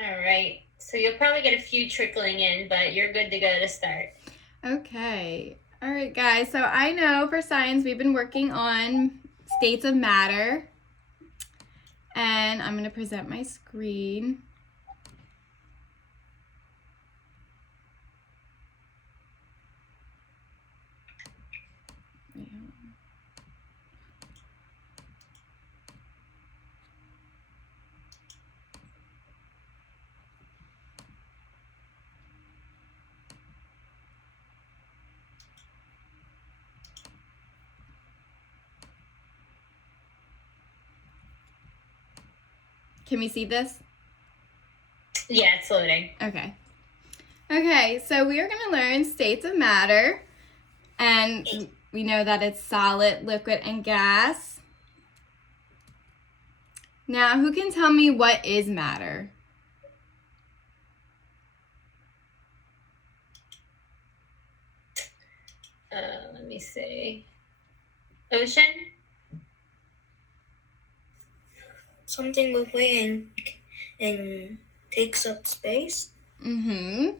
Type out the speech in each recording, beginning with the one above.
All right. So you'll probably get a few trickling in, but you're good to go to start. Okay. All right, guys. So I know for science we've been working on states of matter. And I'm going to present my screen. Can we see this? Yeah, it's loading. Okay. Okay, so we are going to learn states of matter. And we know that it's solid, liquid, and gas. Now, who can tell me what is matter? Let me see. Ocean? Something liquid and takes up space. Mm-hmm.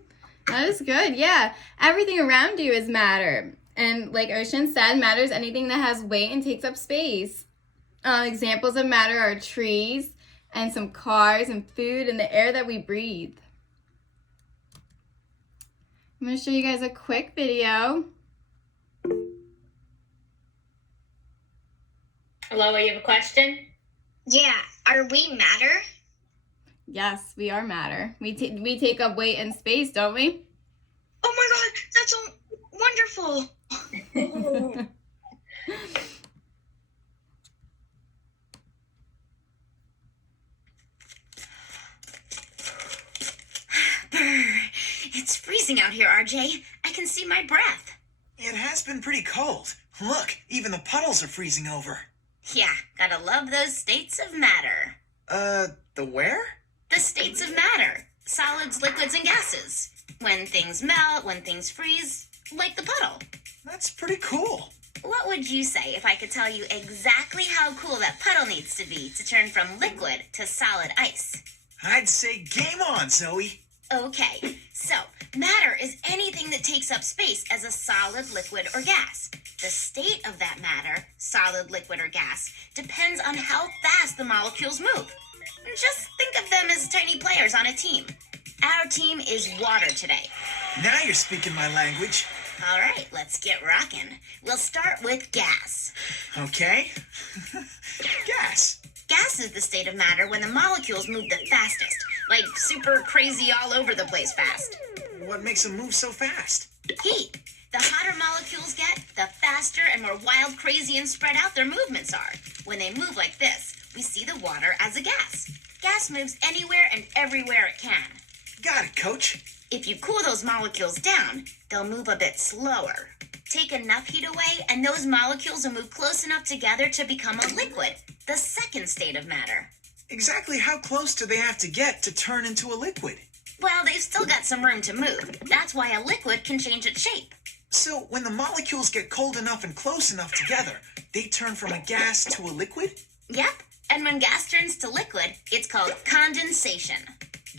That is good, yeah. Everything around you is matter. And like Ocean said, matter is anything that has weight and takes up space. Examples of matter are trees and some cars and food and the air that we breathe. I'm going to show you guys a quick video. Hello, you have a question? Yeah, are we matter? Yes, we are matter. We take up weight and space, don't we? Oh my god, that's so wonderful! It's freezing out here, RJ. I can see my breath. It has been pretty cold. Look, even the puddles are freezing over. Yeah, gotta love those states of matter. The where? The states of matter. Solids, liquids, and gases. When things melt, when things freeze, like the puddle. That's pretty cool. What would you say if I could tell you exactly how cool that puddle needs to be to turn from liquid to solid ice? I'd say game on, Zoe. Okay, so matter is anything that takes up space as a solid, liquid, or gas. The state of that matter, solid, liquid, or gas, depends on how fast the molecules move. Just think of them as tiny players on a team. Our team is water today. Now you're speaking my language. All right, let's get rocking. We'll start with gas. Okay. Gas. Gas is the state of matter when the molecules move the fastest, like super crazy all over the place fast. What makes them move so fast? Heat. The hotter molecules get, the faster and more wild, crazy, and spread out their movements are. When they move like this, we see the water as a gas. Gas moves anywhere and everywhere it can. Got it, Coach. If you cool those molecules down, they'll move a bit slower. Take enough heat away, and those molecules will move close enough together to become a liquid, the second state of matter. Exactly how close do they have to get to turn into a liquid? Well, they've still got some room to move. That's why a liquid can change its shape. So when the molecules get cold enough and close enough together, they turn from a gas to a liquid? Yep, and when gas turns to liquid, it's called condensation.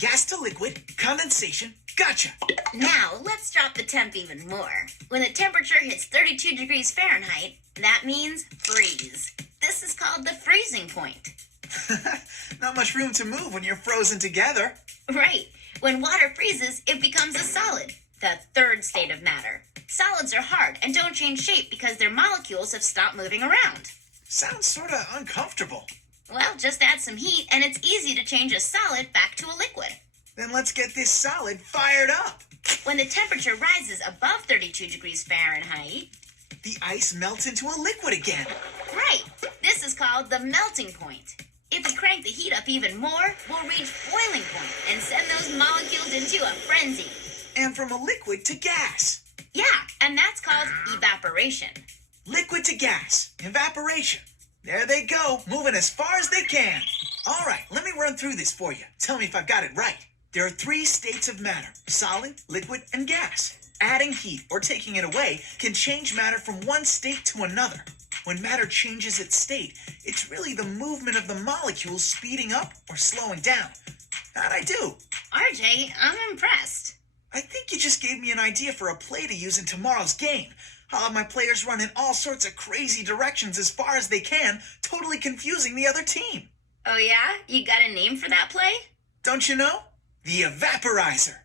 Gas to liquid, condensation, gotcha. Now, let's drop the temp even more. When the temperature hits 32 degrees Fahrenheit, that means freeze. This is called the freezing point. Not much room to move when you're frozen together. Right. When water freezes, it becomes a solid, the third state of matter. Solids are hard and don't change shape because their molecules have stopped moving around. Sounds sorta uncomfortable. Well, just add some heat and it's easy to change a solid back to a liquid. Then let's get this solid fired up. When the temperature rises above 32 degrees Fahrenheit, The ice melts into a liquid again. right, this is called the melting point. If we crank the heat up even more, we'll reach boiling point and send those molecules into a frenzy. And from a liquid to gas. Yeah, and that's called evaporation. Liquid to gas. Evaporation. There they go, moving as far as they can. All right, let me run through this for you. Tell me if I've got it right. There are three states of matter: solid, liquid, and gas. Adding heat or taking it away can change matter from one state to another. When matter changes its state, it's really the movement of the molecules speeding up or slowing down. How'd I do? RJ, I'm impressed. I think you just gave me an idea for a play to use in tomorrow's game. I'll have my players run in all sorts of crazy directions as far as they can, totally confusing the other team. Oh yeah? You got a name for that play? Don't you know? The Evaporizer.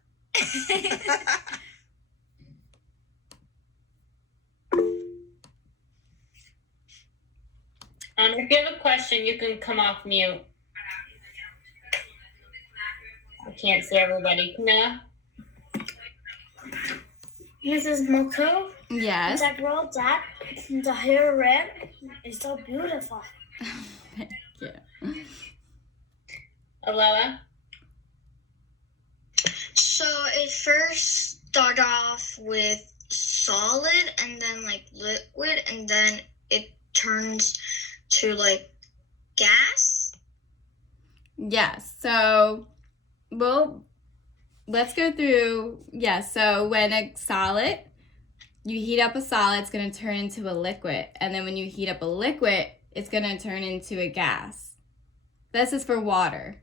If you have a question, you can come off mute. I can't see everybody. Camilla? Mrs. Moko, Yes. that girl, that the hair red is so beautiful. Thank you. Aloha? So it first started off with solid and then like liquid and then it turns to like gas. Yes. So, well, let's go through. Yes. So when a solid, you heat up a solid, it's going to turn into a liquid. And then when you heat up a liquid, it's going to turn into a gas. This is for water.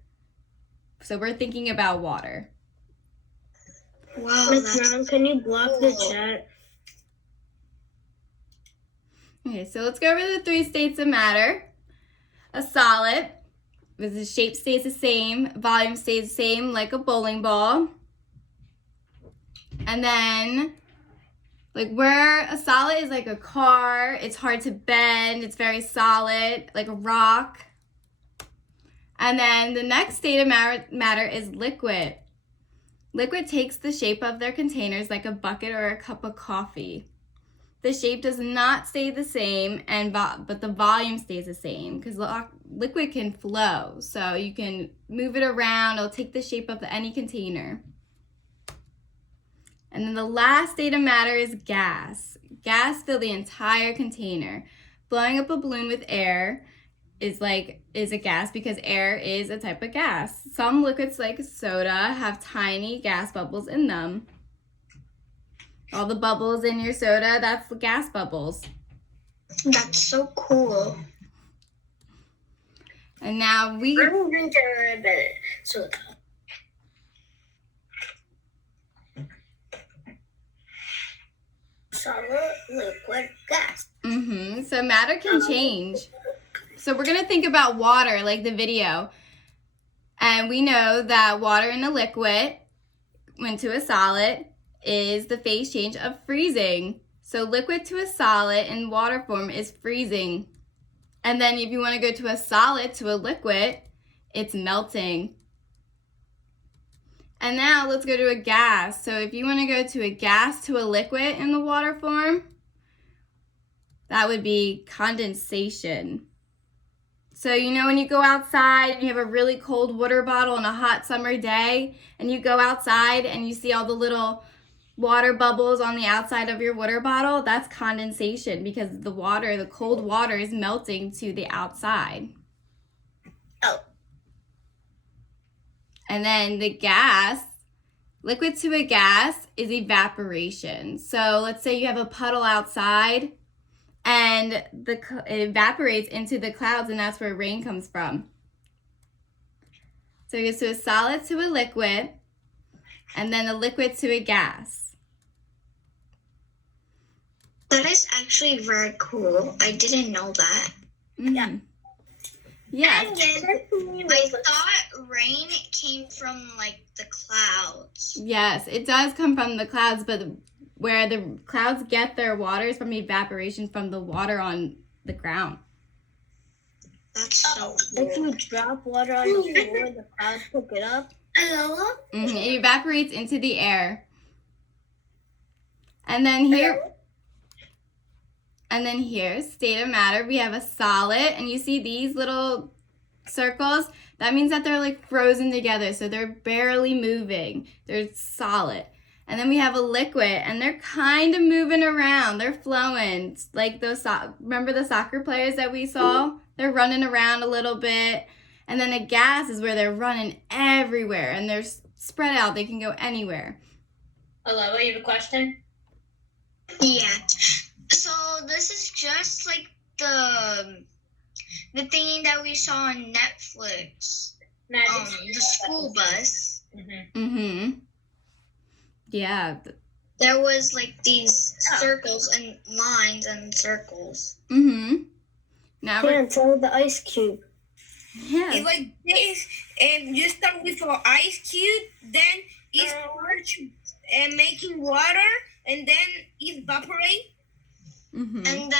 So we're thinking about water. Wow, Miss that's Mom, can you block the cool. chat? Okay, so let's go over the 3 states of matter. A solid, the shape stays the same, volume stays the same, like a bowling ball. And then, like where a solid is like a car, it's hard to bend, it's very solid, like a rock. And then the next state of matter is liquid. Liquid takes the shape of their containers like a bucket or a cup of coffee. The shape does not stay the same, but the volume stays the same because liquid can flow. So you can move it around. It'll take the shape of any container. And then the last state of matter is gas. Gas fills the entire container. Blowing up a balloon with air is a gas because air is a type of gas. Some liquids like soda have tiny gas bubbles in them. All the bubbles in your soda, that's the gas bubbles. That's so cool. And now I'm drinking a bit. So solid, liquid, gas. So matter can change. So we're gonna think about water like the video. And we know that water in a liquid went to a solid is the phase change of freezing. So liquid to a solid in water form is freezing. And then if you want to go to a solid to a liquid, it's melting. And now let's go to a gas. So if you want to go to a gas to a liquid in the water form, that would be condensation. So you know when you go outside and you have a really cold water bottle on a hot summer day and you go outside and you see all the little water bubbles on the outside of your water bottle, that's condensation because the cold water is melting to the outside. Oh. And then the gas, liquid to a gas is evaporation. So let's say you have a puddle outside and it evaporates into the clouds and that's where rain comes from. So it goes to a solid to a liquid and then a liquid to a gas. That is actually very cool. I didn't know that. Mm-hmm. Yeah. And then I thought rain came from like the clouds. Yes, it does come from the clouds, but where the clouds get their water is from evaporation from the water on the ground. That's so If cool. you drop water on the floor, the clouds pick it up. Hello? Mm-hmm. It evaporates into the air. And then here, state of matter, we have a solid, and you see these little circles? That means that they're like frozen together, so they're barely moving. They're solid. And then we have a liquid, and they're kind of moving around. They're flowing. It's like those, remember the soccer players that we saw? They're running around a little bit. And then a gas is where they're running everywhere, and they're spread out. They can go anywhere. Aloha, you have a question? Yeah. So this is just like the thing that we saw on Netflix. Magic. The school bus. Mm-hmm. Yeah. There was like these circles and lines and circles. Mm-hmm. Now we're... Yeah, so the ice cube. Yeah. It's like this, and you start with an ice cube, then it starts making water, and then it evaporate. Mm-hmm. And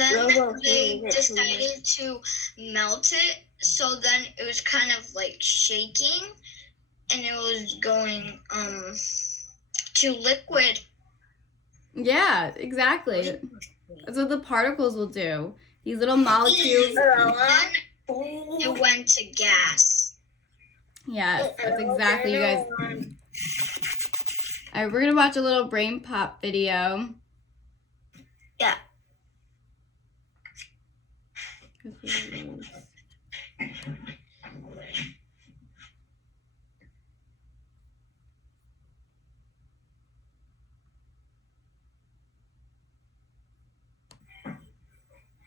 then they decided to melt it, so then it was kind of like shaking, and it was going to liquid. Yeah, exactly. That's what the particles will do. These little molecules. Then it went to gas. Yeah, that's exactly, you guys. All right, we're gonna watch a little brain pop video. Yeah.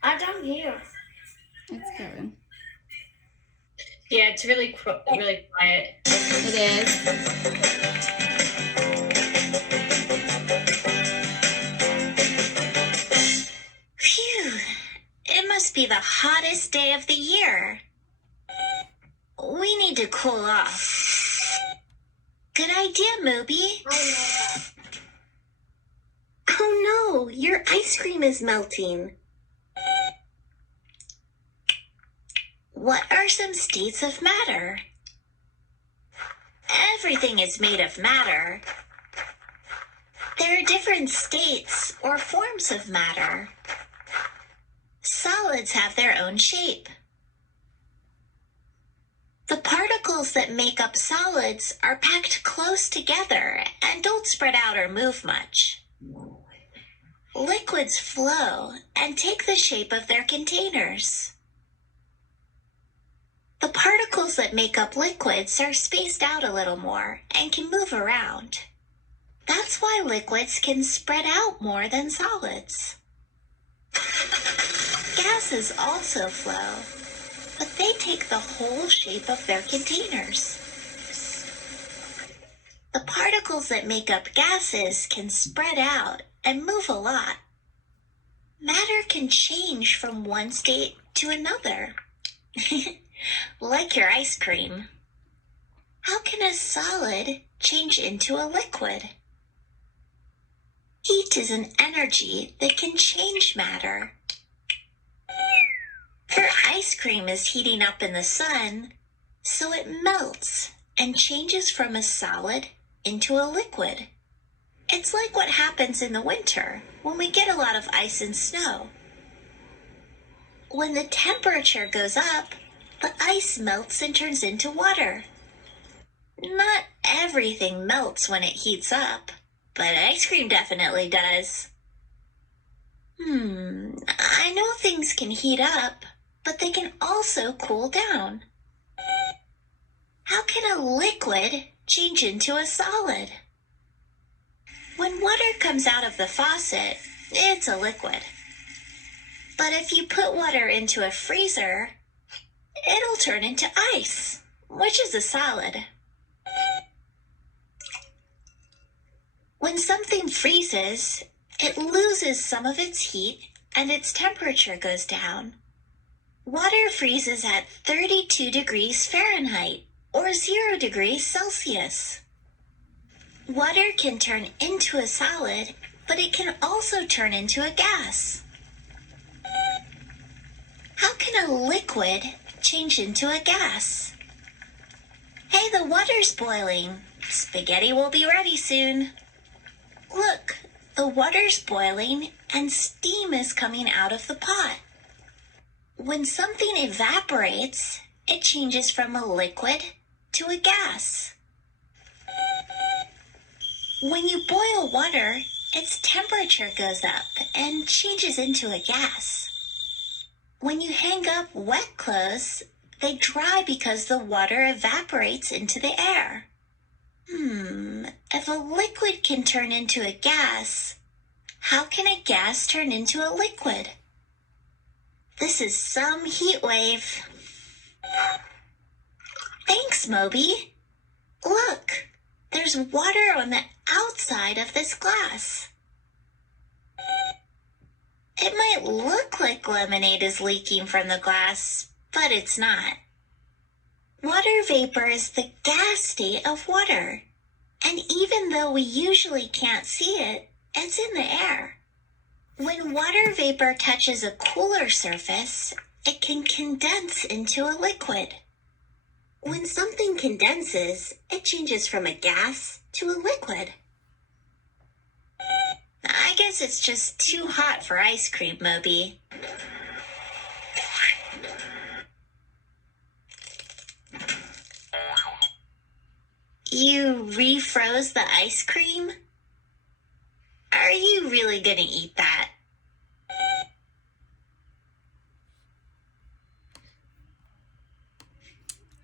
I don't hear. It's Kevin. Yeah, it's really really quiet. It is. Phew. It must be the hottest day of the year. We need to cool off. Good idea, Moby. Oh no, your ice cream is melting. What are some states of matter? Everything is made of matter. There are different states or forms of matter. Solids have their own shape. The particles that make up solids are packed close together and don't spread out or move much. Liquids flow and take the shape of their containers. The particles that make up liquids are spaced out a little more and can move around. That's why liquids can spread out more than solids. Gases also flow, but they take the whole shape of their containers. The particles that make up gases can spread out and move a lot. Matter can change from one state to another. Like your ice cream. How can a solid change into a liquid? Heat is an energy that can change matter. Your ice cream is heating up in the sun, so it melts and changes from a solid into a liquid. It's like what happens in the winter when we get a lot of ice and snow. When the temperature goes up, the ice melts and turns into water. Not everything melts when it heats up, but ice cream definitely does. I know things can heat up, but they can also cool down. How can a liquid change into a solid? When water comes out of the faucet, it's a liquid. But if you put water into a freezer, it'll turn into ice, which is a solid. When something freezes, it loses some of its heat and its temperature goes down. Water freezes at 32 degrees Fahrenheit or 0 degrees Celsius. Water can turn into a solid, but it can also turn into a gas. How can a liquid change into a gas? Hey, the water's boiling. Spaghetti will be ready soon. Look, the water's boiling and steam is coming out of the pot. When something evaporates, it changes from a liquid to a gas. When you boil water, its temperature goes up and changes into a gas. When you hang up wet clothes, they dry because the water evaporates into the air. If a liquid can turn into a gas, how can a gas turn into a liquid? This is some heat wave. Thanks, Moby. Look, there's water on the outside of this glass. It might look like lemonade is leaking from the glass, but it's not. Water vapor is the gas state of water. And even though we usually can't see it, it's in the air. When water vapor touches a cooler surface, it can condense into a liquid. When something condenses, it changes from a gas to a liquid. I guess it's just too hot for ice cream, Moby. You refroze the ice cream? Are you really gonna eat that?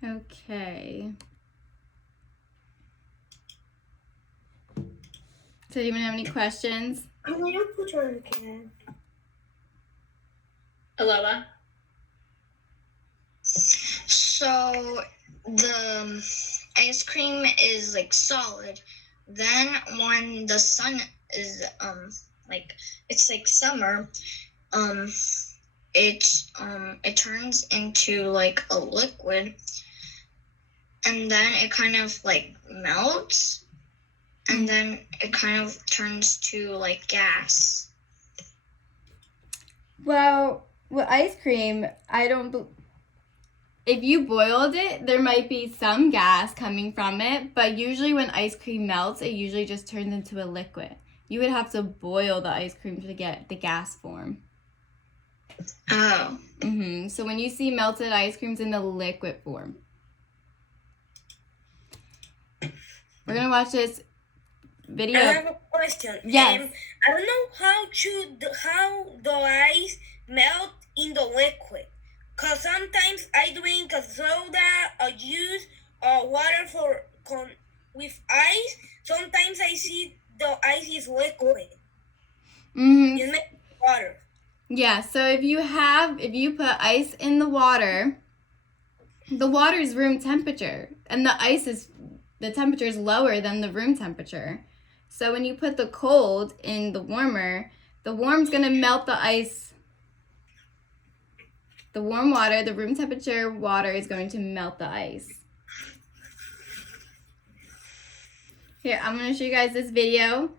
Okay. So, do you have any questions? Can you put her again? Aloha. So the ice cream is like solid. Then when the sun is like it's like summer, it turns into like a liquid, and then it kind of like melts, and then it kind of turns to like gas. Well, with ice cream, if you boiled it, there might be some gas coming from it, but usually when ice cream melts, it usually just turns into a liquid. You would have to boil the ice cream to get the gas form. Oh. So when you see melted ice cream's in the liquid form. We're gonna watch this video. I have a question. Yes. I don't know how the ice melt in the liquid. Cause sometimes I drink a soda, a juice, or water with ice. Sometimes I see the ice is liquid. It makes water. Yeah, so if you put ice in the water is room temperature, and the temperature is lower than the room temperature. So when you put the cold in the warm's gonna melt the ice. The warm water, the room temperature water is going to melt the ice. Here, I'm gonna show you guys this video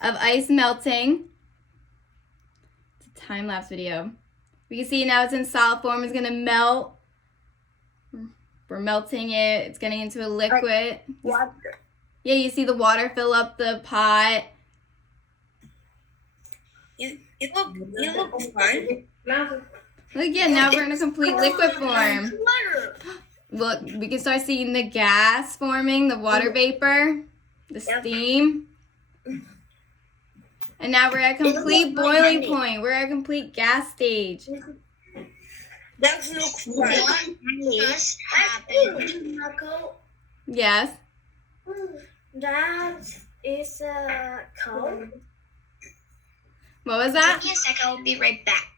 of ice melting. Time-lapse video. We can see now it's in solid form. It's gonna melt. We're melting it. It's getting into a liquid. Water. Yeah, you see the water fill up the pot. It looks fun. Look, yeah, now we're in a complete liquid form. Water. Look, we can start seeing the gas forming, the water vapor, the steam. And now we're at complete boiling point. We're at a complete gas stage. That looks fun. What just happened? Marco, Yes. that is a cow. What was that? Give me a sec, I'll be right back.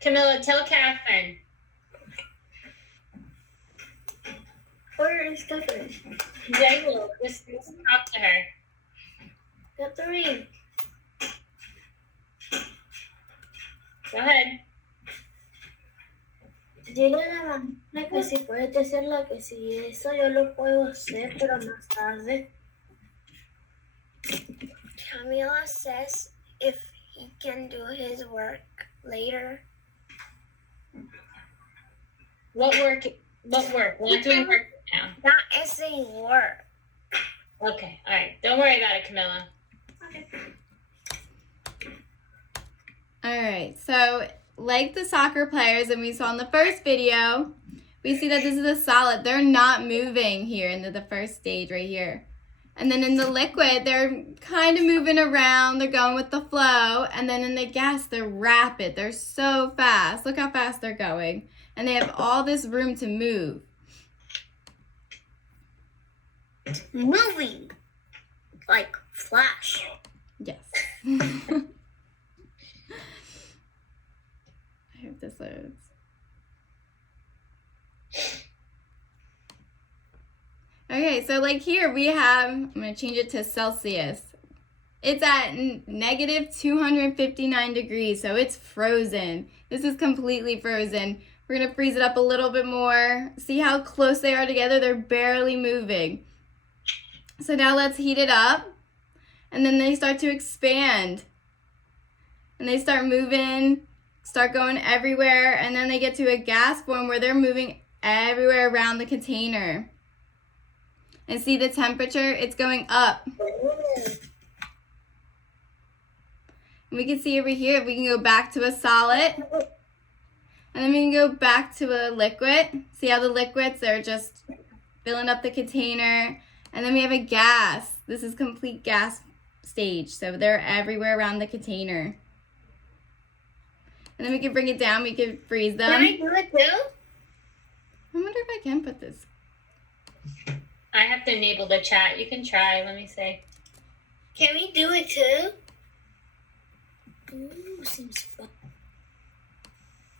Camilla, tell Catherine. Where is Catherine? Daniel, just talk to her. Catherine. Go ahead. Dile a la mamá que si puedes decirle que si eso yo lo puedo hacer, pero más tarde. Camila says if he can do his work later. What work? We're not doing work now. That is a work. Okay, all right. Don't worry about it, Camilla. All right, so like the soccer players and we saw in the first video, we see that this is a solid. They're not moving here in the first stage right here. And then in the liquid, they're kind of moving around. They're going with the flow. And then in the gas, they're rapid. They're so fast. Look how fast they're going. And they have all this room to move. Moving. Like Flash. Yes. I hope this loads. Okay, so like here we have, I'm going to change it to Celsius. It's at negative 259 degrees, so it's frozen. This is completely frozen. We're going to freeze it up a little bit more. See how close they are together? They're barely moving. So now let's heat it up. And then they start to expand. And they start moving, start going everywhere. And then they get to a gas form where they're moving everywhere around the container. And see the temperature? It's going up. And we can see over here, we can go back to a solid. And then we can go back to a liquid. See how the liquids are just filling up the container. And then we have a gas. This is complete gas stage. So they're everywhere around the container. And then we can bring it down. We can freeze them. Can I do it too? I wonder if I can put this. I have to enable the chat. You can try. Let me see. Can we do it too? Ooh, seems fun.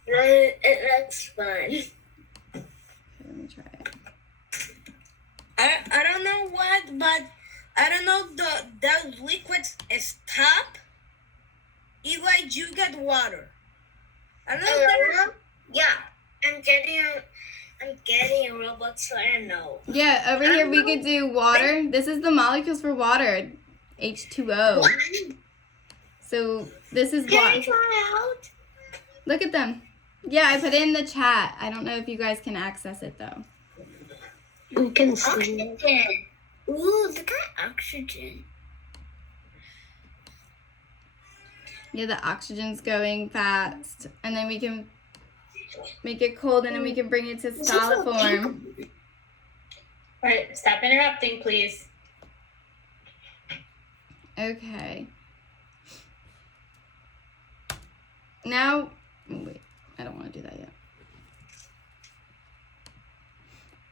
It looks fun. Okay, let me try it. I don't know what, but I don't know those liquids stop. It's like you get water. I don't know. If they're- Yeah, I'm getting a robot, so I don't know. Yeah, over here we could do water. This is the molecules for water, H2O. So this is Can I water. try out? Look at them. Yeah, I put it in the chat. I don't know if you guys can access it though. We can see. Oxygen. Ooh, look at oxygen. Yeah, the oxygen's going fast. And then we can make it cold and then we can bring it to solid form. All right, stop interrupting, please. Okay. Now, wait, I don't want to do that yet.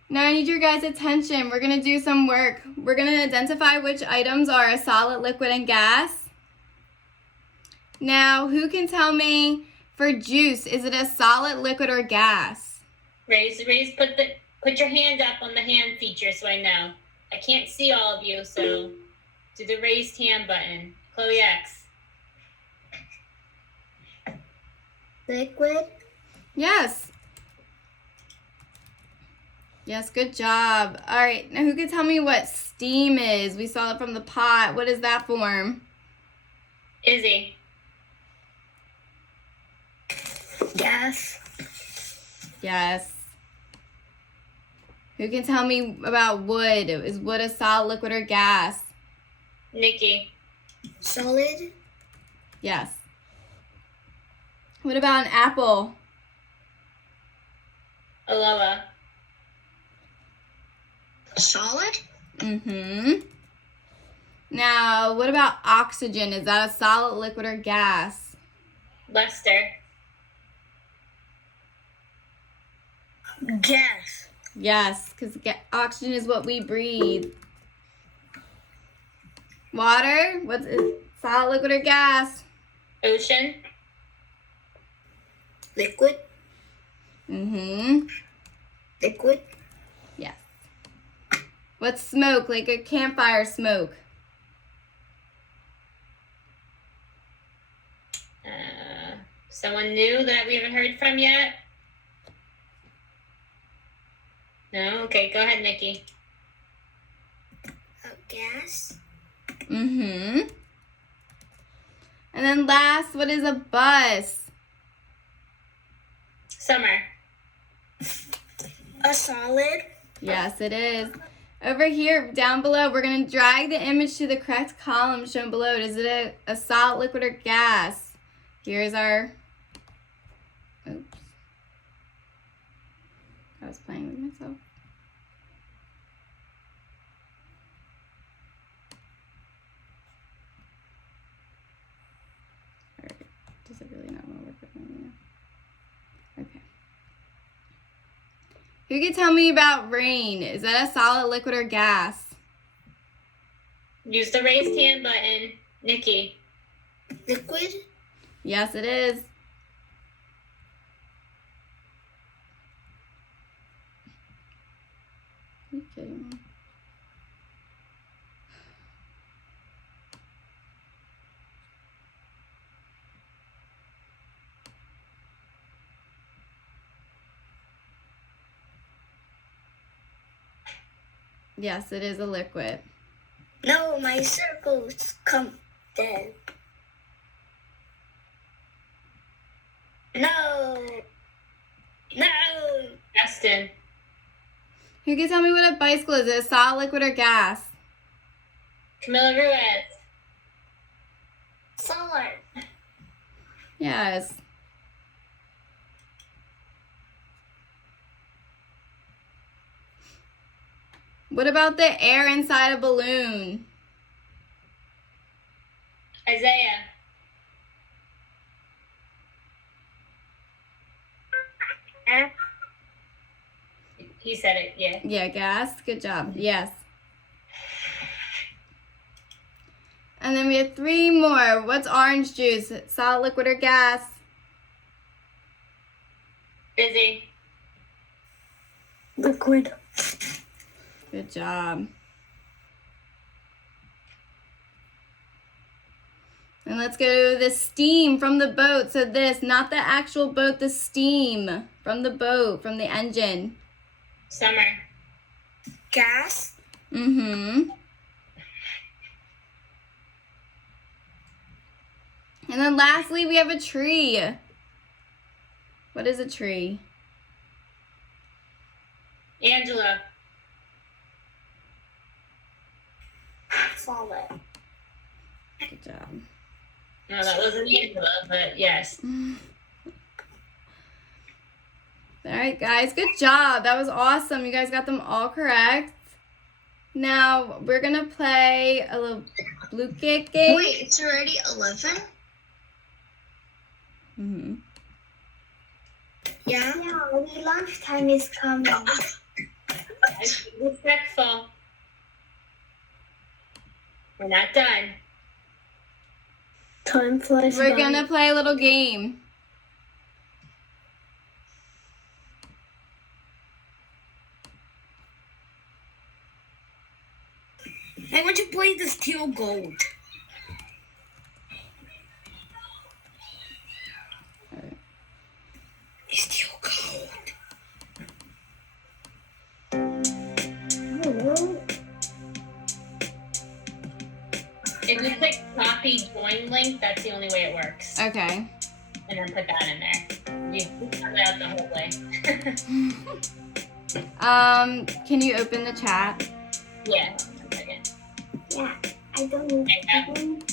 Now I need your guys' attention. We're going to do some work. We're going to identify which items are a solid, liquid, and gas. Now, who can tell me for juice, is it a solid, liquid, or gas? Raise, put your hand up on the hand feature so I know. I can't see all of you, so do the raised hand button. Chloe X. Liquid. Yes. Yes, good job. All right, now who can tell me what steam is? We saw it from the pot. What is that form? Izzy. Gas. Yes. Who can tell me about wood? Is wood a solid, liquid, or gas? Nikki. Solid. Yes. What about an apple? Aloha. Solid? Mm-hmm. Now, what about oxygen? Is that a solid, liquid, or gas? Lester. gas. Yes, because oxygen is what we breathe. Water? What's it? Solid, liquid, or gas? Ocean. Liquid. Mm-hmm. Liquid. Yes. What's smoke? Like a campfire smoke. Someone new that we haven't heard from yet? No? Okay, go ahead, Nikki. Gas. Mm-hmm. And then last, what is a bus? Summer. A solid. Yes, it is. Over here, down below, we're going to drag the image to the correct column shown below. Is it a solid, liquid, or gas? Here's our... Oops. I was playing with myself. Alright. Does it really not want to work with me now? Okay. Who can tell me about rain? Is that a solid, liquid, or gas? Use the raised hand button. Nikki. Liquid. Yes, it is. Are you kidding me? Yes, it is a liquid. No, my circles come then. No. No. Justin. Who can tell me what a bicycle is? Is it a solid, liquid, or gas? Camilla Ruiz. Solid. Yes. What about the air inside a balloon? Isaiah. He said it, yeah. Yeah, gas. Good job. Yes. And then we have 3 more. What's orange juice? Solid, liquid, or gas? Busy. Liquid. Good job. And let's go to the steam from the boat. So this, not the actual boat, the steam from the boat, from the engine. Summer. Gas. Mm-hmm. And then lastly, we have a tree. What is a tree? Angela. Solid. Good job. No, that wasn't Angela, but yes. All right, guys, good job. That was awesome. You guys got them all correct. Now we're gonna play a little blue kick game. Wait, it's already 11? Mm-hmm. Yeah, the lunchtime is coming. Guys, be respectful. We're not done. Time flies We're by. gonna play a little game. I want to play the steel gold. Steel gold. If you click copy join link, that's the only way it works. Okay. And then put that in there. You found out the whole way. Can you open the chat? Yeah. 1 second. Yeah, I don't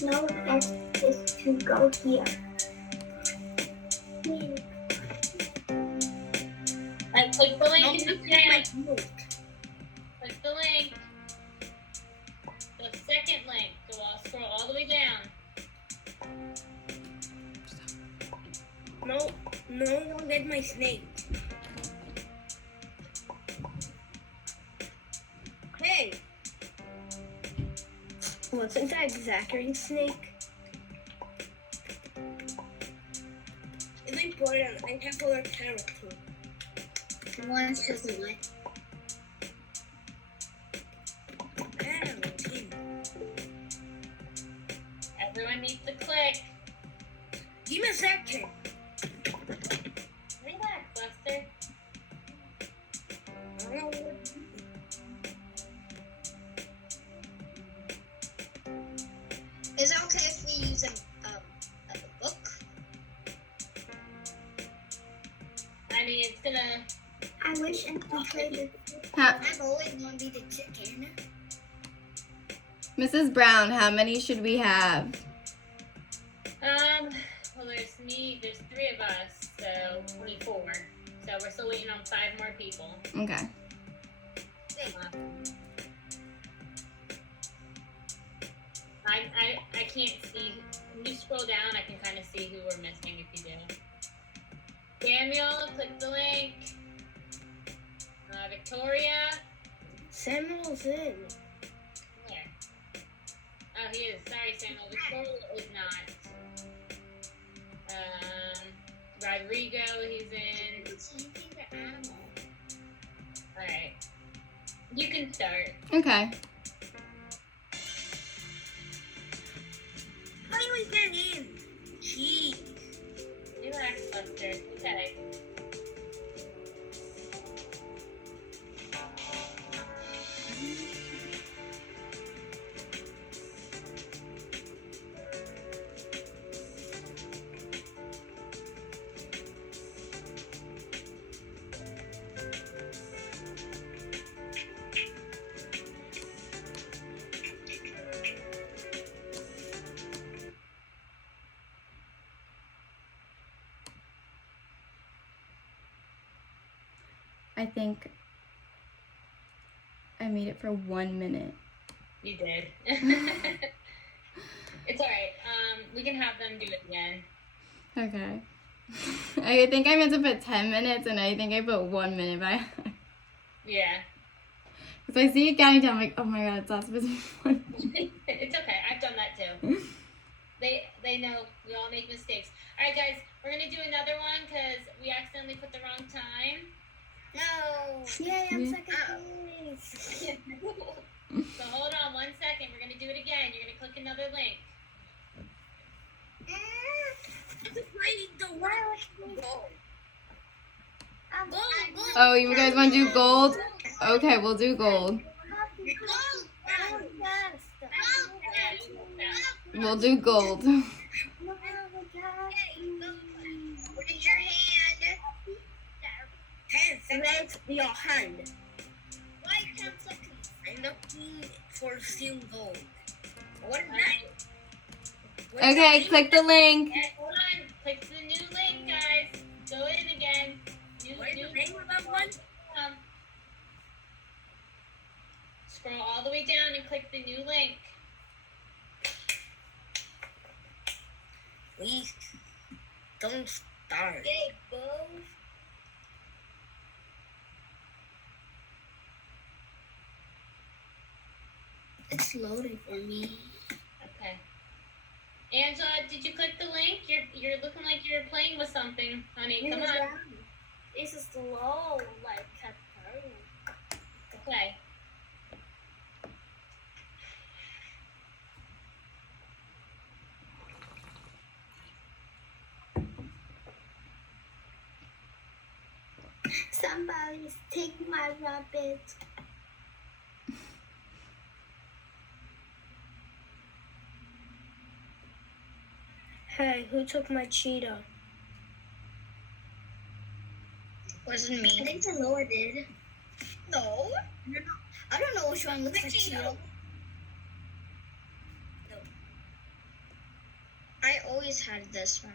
know that is to go here. Like, click the link in the chat. Click the link. The second link. So I'll scroll all the way down. No, don't get my snake. Hey! Wasn't that Zachary's snake? It's important. I have other character. One's just what? Everyone needs to click. Give me a second. Relax, Buster. Is it okay if we use a book? I mean, it's gonna. I wish I could play this. I've always wanted to be the chicken. Mrs. Brown, how many should we have? Well, there's me. There's 3 of us, so 24. So we're still waiting on 5 more people. Okay. I can't see. When you scroll down, I can kind of see who we're missing if you do. Samuel, click the link. Victoria. Samuel's in. Where? Oh, he is. Sorry, Samuel. Victoria is not. Rodrigo, he's in. Alright. You can start. Okay. Finally get in. Jeez. Relax, Buster. Okay. I think I made it for 1 minute. You did. It's all right. We can have them do it again. Okay. I think I meant to put 10 minutes and I think I put 1 minute by Yeah. because I see it counting down, I'm like, oh my god, it's not supposed to be 1 minute. It's okay. I've done that too. They know we all make mistakes. All right, guys, we're gonna do another one because we accidentally put the wrong time. No. Yay, I'm Yeah. second place. So hold on 1 second. We're gonna do it again. You're gonna click another link. Play the one. Go. I'm Go. Oh, you guys want to do gold? Okay, we'll do gold. We'll do gold. Raise your hand. 10 seconds. Raise your hand. Why 10 seconds? I'm looking for still gold. What is All that? right. What's Okay, that? click the link. Okay, hold on. Click the new link, guys. Go in again. What is the name of that one? Um, scroll all the way down and click the new link. Please don't start. Okay, both. It's loading for me. Okay. Angela, did you click the link? You're looking like you're playing with something, honey. Come on. This is slow, like Katarina. Okay. Somebody's taking my rabbit. Hey, who took my cheetah? Wasn't me. I think the Noah did. No. I don't know which one looks like Cheeto. I always had this one.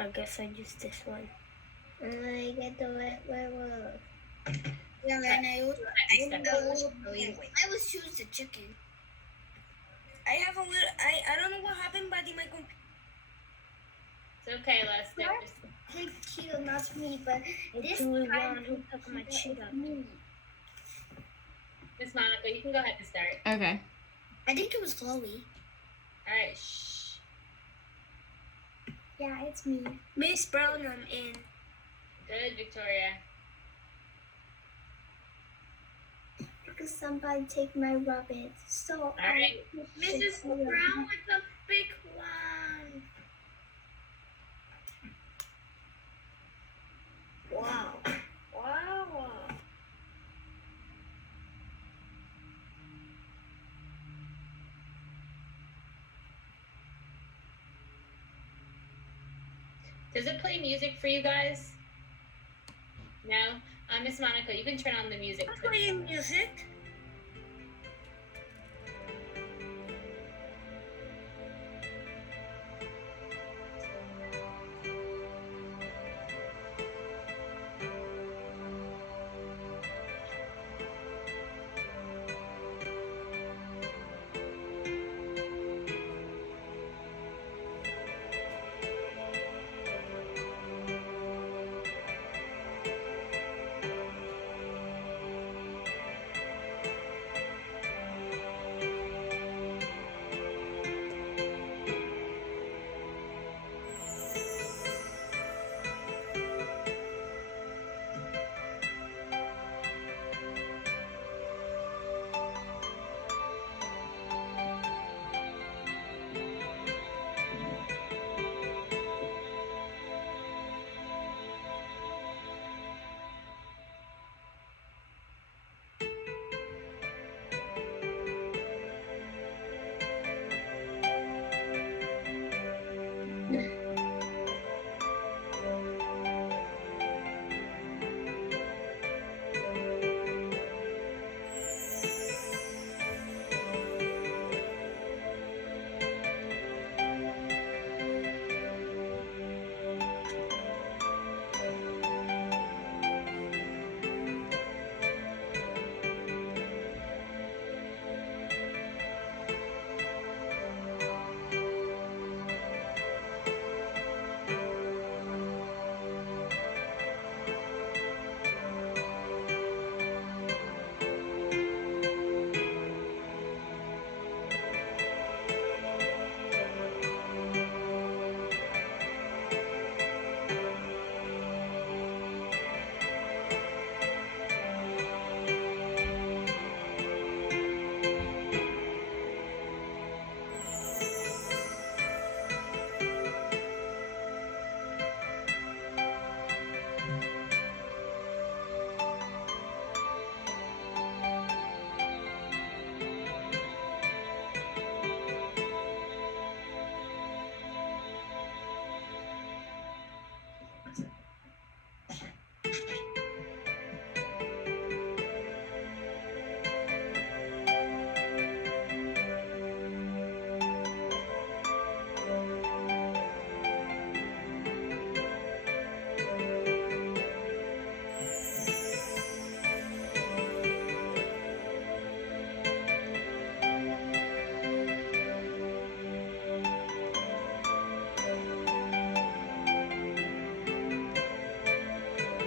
I guess I used this one. I get the wet werewolf. Yeah, and I always, Anyway. I always choose the chicken. I have a little. I don't know what happened, but in my computer. It's okay, Leslie. Just Take Cheetah, not me, but It's this only time one who took my cheetah. me. Miss Monica, you can go ahead and start. Okay. I think it was Chloe. All right. Shh. Yeah, it's me. Miss Brown, I'm in. Good, Victoria. Because somebody take my rabbit. So All right. Mrs. Brown with the big one. Wow. Wow. Does it play music for you guys? No? Miss Monica, you can turn on the music. I'm playing music.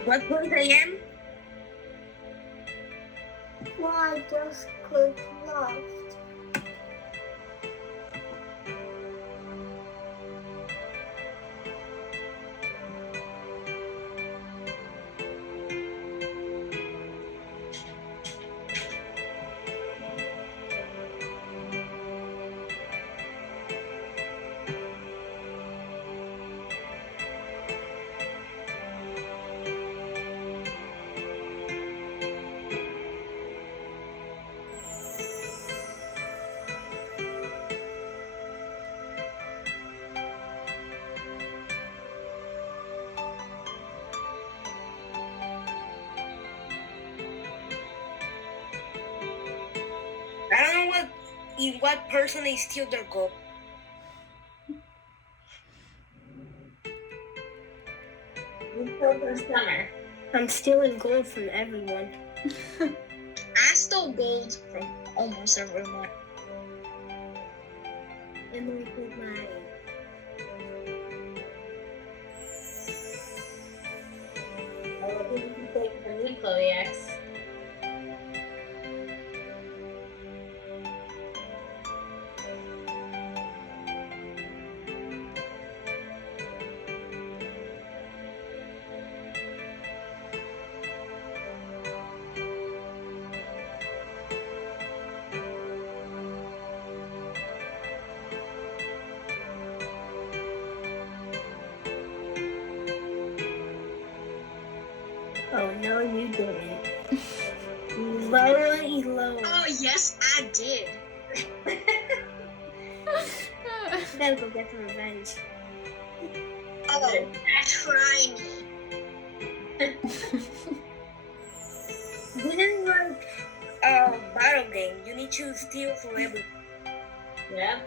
What place I am? Why just click left? I don't know in what person they steal their gold. Summer. I'm stealing gold from everyone. I stole gold from almost everyone. Emily put mine. What did you take from me, Chloe X? Oh no, you didn't. Low. Oh yes, I did. Gotta go get some revenge. Oh, try me. This is like battle game. You need to steal from everyone. Yeah.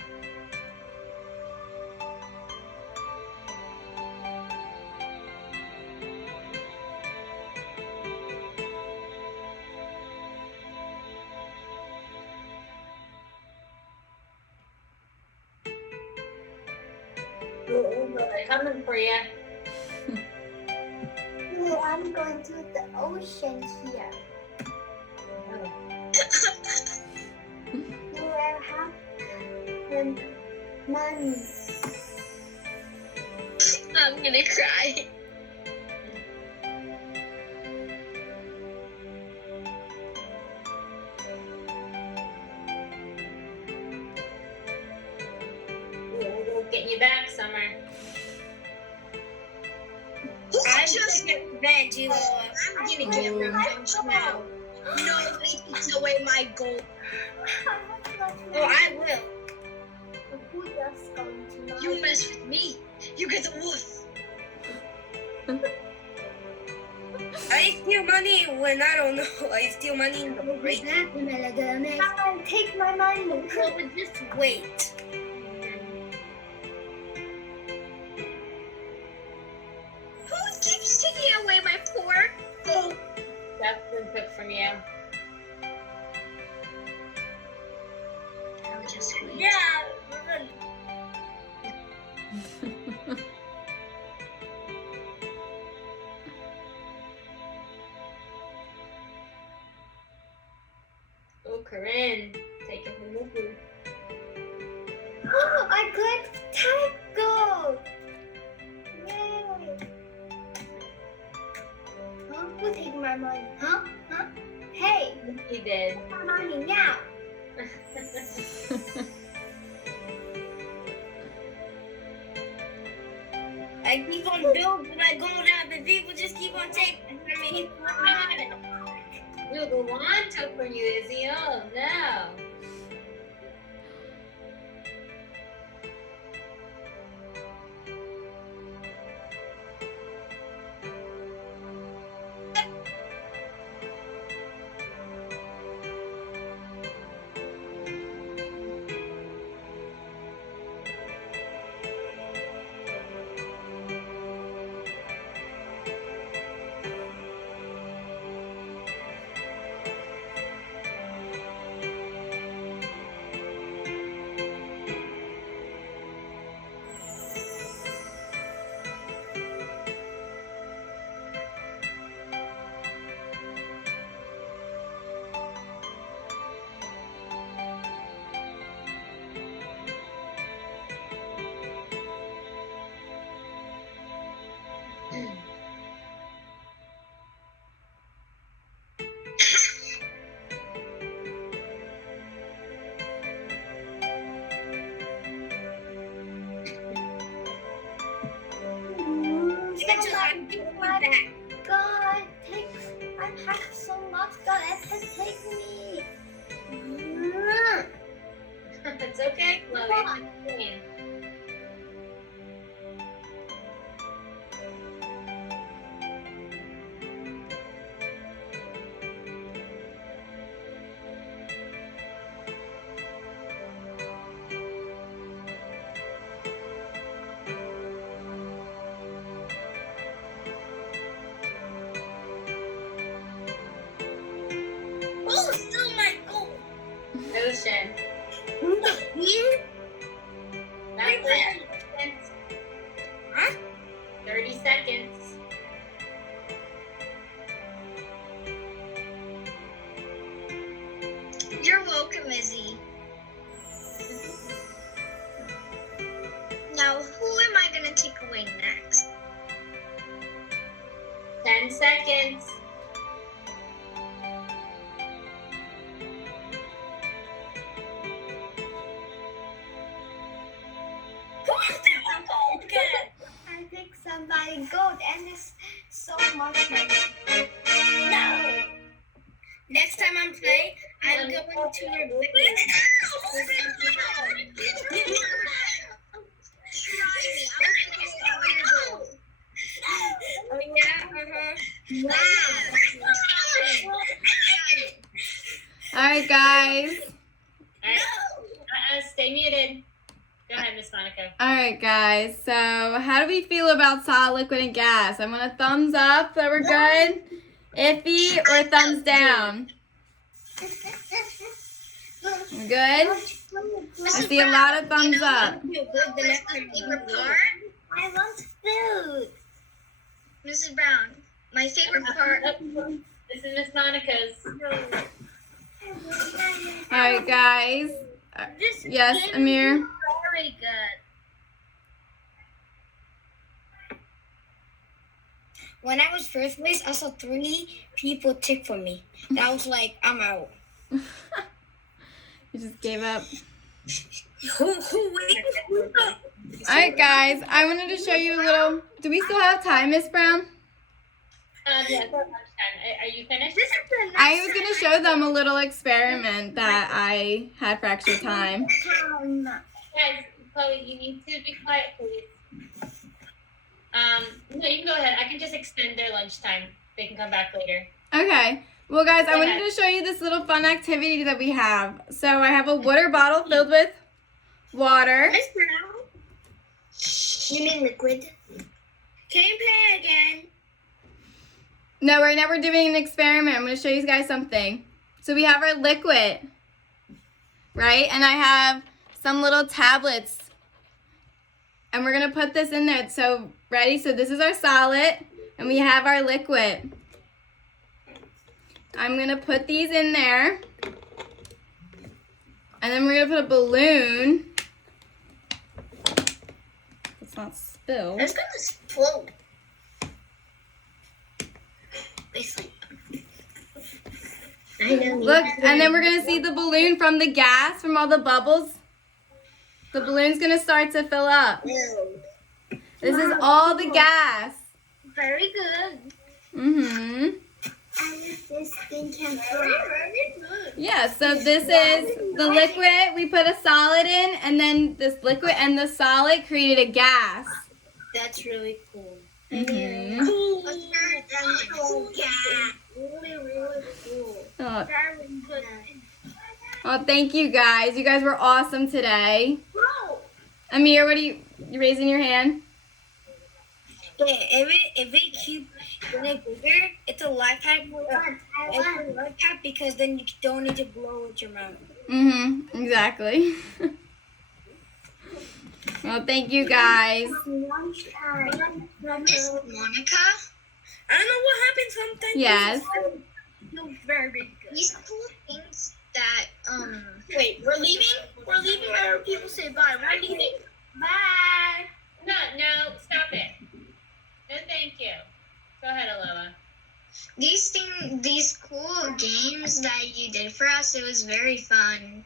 They're coming for you. Ooh, I'm going to the ocean here. You will have money. I'm gonna cry. We'll get you back, Summer. I'm just getting revenge, you know. I'm gonna get revenge now. No, take away my gold. Oh, I will. Who just going to lie? You mess with me, you get a wolf. I steal money when I don't know. I steal money in the break. Come on, take my money. So just wait. Who keeps taking away my poor gold? That's been took from you. I'll just wait. Yeah. Oh, Corinne. Take it from you. Oh, I clicked tackle. Yay. Huh? Who take my money? Huh? Hey, You did. take my money now. I keep on building my gold up and people just keep on taking from me. Dude, the wand took from you, Izzy. Oh, no. It's a lot to back. God, I have so much. God, it can take me. It's okay, Chloe. It's fine. Oh, still my goal. Ocean. Here? Not 30 seconds. Huh? 30 seconds. You're welcome, Izzy. Now, who am I gonna take away next? 10 seconds. I think somebody gold and it's so much money. No. Next time I'm playing, I'm going to Oh yeah, All right, guys. Alright. Stay muted. Go ahead, Miss Monica. All right, guys. So, how do we feel about solid, liquid, and gas? I want a thumbs up that we're good, iffy, or thumbs down. We're good? I see a lot of thumbs up. What was the favorite part? I want food. Mrs. Brown, my favorite part. This is Miss Monica's. All right, guys. Yes, Amir. Very good. When I was first place, I saw 3 people tick for me. That was like, I'm out. You just gave up. Who All right, guys. I wanted to show you a little. Do we still have time, Miss Brown? Yeah, it's lunchtime. Are you finished? I was gonna show them a little experiment that I had for extra time. Guys, Chloe, you need to be quiet, please. No, you can go ahead. I can just extend their lunchtime. They can come back later. Okay. Well, guys, I Go wanted ahead. to show you this little fun activity that we have. So I have a water bottle filled with water. You mean liquid? Can you play again? No, right now we're doing an experiment. I'm going to show you guys something. So we have our liquid, right? And I have some little tablets. And we're going to put this in there. So, ready? So this is our solid, and we have our liquid. I'm going to put these in there. And then we're going to put a balloon. Let's not spill. It's gonna explode. Look, and then we're going to see the balloon from the gas, from all the bubbles. The balloon's going to start to fill up. This is all the gas. Very good. Mm-hmm. And this thing can fly. Yeah, so this is the liquid. We put a solid in, and then this liquid and the solid created a gas. That's really cool. Mm-hmm. Cool. Really, really cool. Oh, Very good. well, thank you guys. You guys were awesome today. Bro. Amir, what are you raising your hand? Yeah, if it keeps getting bigger, it's a life hack. It's a life hack because then you don't need to blow with your mouth. Mm-hmm, exactly. Well, thank you guys. Lunchtime. Miss Monica, I don't know what happens sometimes. Yes. You're very good. these cool things that Wait, we're leaving? We're leaving or people say bye? We're leaving. Bye. No, stop it. No, thank you. Go ahead, Aloha. these cool games that you did for us, it was very fun.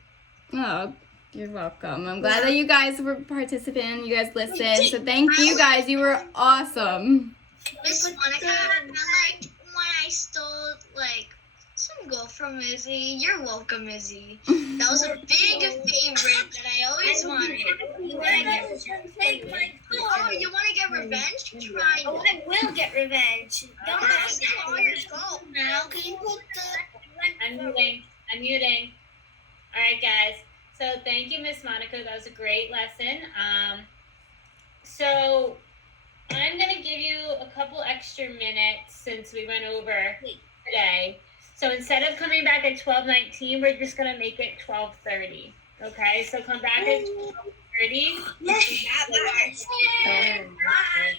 Oh, you're welcome. I'm glad that you guys were participating. You guys listened. So thank you guys. You were awesome. Miss Monica, I liked when I stole like some gold from Izzy. You're welcome, Izzy. That was a big favorite that I always wanted. You want to get Take my Oh, you want to get revenge? Try Oh, it. I will get revenge. Don't Don't steal all your gold now. Can you put I'm muting. All right, guys. So thank you, Miss Monica. That was a great lesson. So I'm gonna give you a couple extra minutes since we went over today. So instead of coming back at 12:19, we're just gonna make it 12:30. Okay, so come back at 12:30. Yes. Bye.